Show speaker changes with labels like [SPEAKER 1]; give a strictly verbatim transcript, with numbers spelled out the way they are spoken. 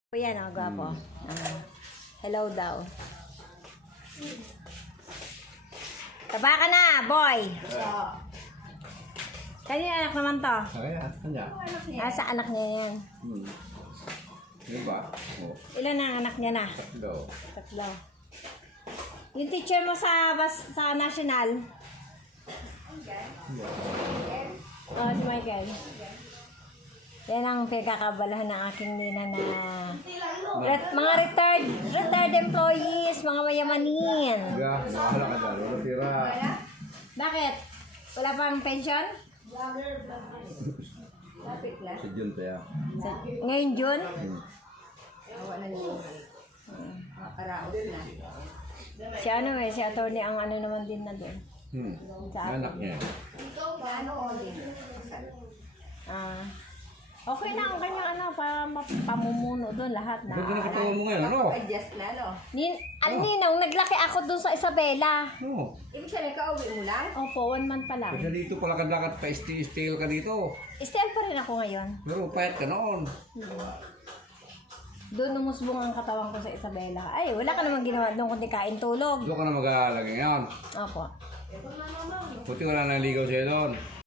[SPEAKER 1] Yan o, gwapo. Ah, hello daw. Taba ka na, boy! Kanina anak naman to?
[SPEAKER 2] Okay, kanya.
[SPEAKER 1] Ah, sa anak niya yan.
[SPEAKER 2] Hmm. Diba? Oh,
[SPEAKER 1] Ilan ang anak niya na?
[SPEAKER 2] tatlo.
[SPEAKER 1] Tatlo. Yung teacher mo sa bas, sa national? Oh, si Michael. Yan ang pinagkakabalahan ng aking nina na ret, mga retired retired employees, mga mayamanin.
[SPEAKER 2] Diba? Mahala ka dyan. Wala tira.
[SPEAKER 1] Bakit? Wala pang pension?
[SPEAKER 2] Si Jun pa yan.
[SPEAKER 1] Sa, ngayon June?
[SPEAKER 2] Hmm.
[SPEAKER 1] Si ano eh, si attorney ang ano naman din na doon.
[SPEAKER 2] Hmm.
[SPEAKER 1] Sa
[SPEAKER 2] Anak niya.
[SPEAKER 1] Ah. Okay na ang kanyang ano, pa, ma- pamumuno doon lahat na.
[SPEAKER 2] Ganda na katawan mo ngayon, ano?
[SPEAKER 3] Adjust na, no?
[SPEAKER 1] Nin, al ninong, naglaki ako doon sa Isabela.
[SPEAKER 2] No.
[SPEAKER 3] Ibig sabihin, kauwi mo lang?
[SPEAKER 1] Opo, one month pa lang.
[SPEAKER 2] Kasi dito pala ka dakat pa stay ka dito.
[SPEAKER 1] Stay pa rin ako ngayon.
[SPEAKER 2] Pero payat ka noon.
[SPEAKER 1] Doon umusbong ang katawan ko sa Isabela. Ay, wala ka namang ginawa doon kundi kain tulog.
[SPEAKER 2] Doon ka na mag-aalala ngayon.
[SPEAKER 1] Opo.
[SPEAKER 2] Puti wala nang ligaw sa'yo doon.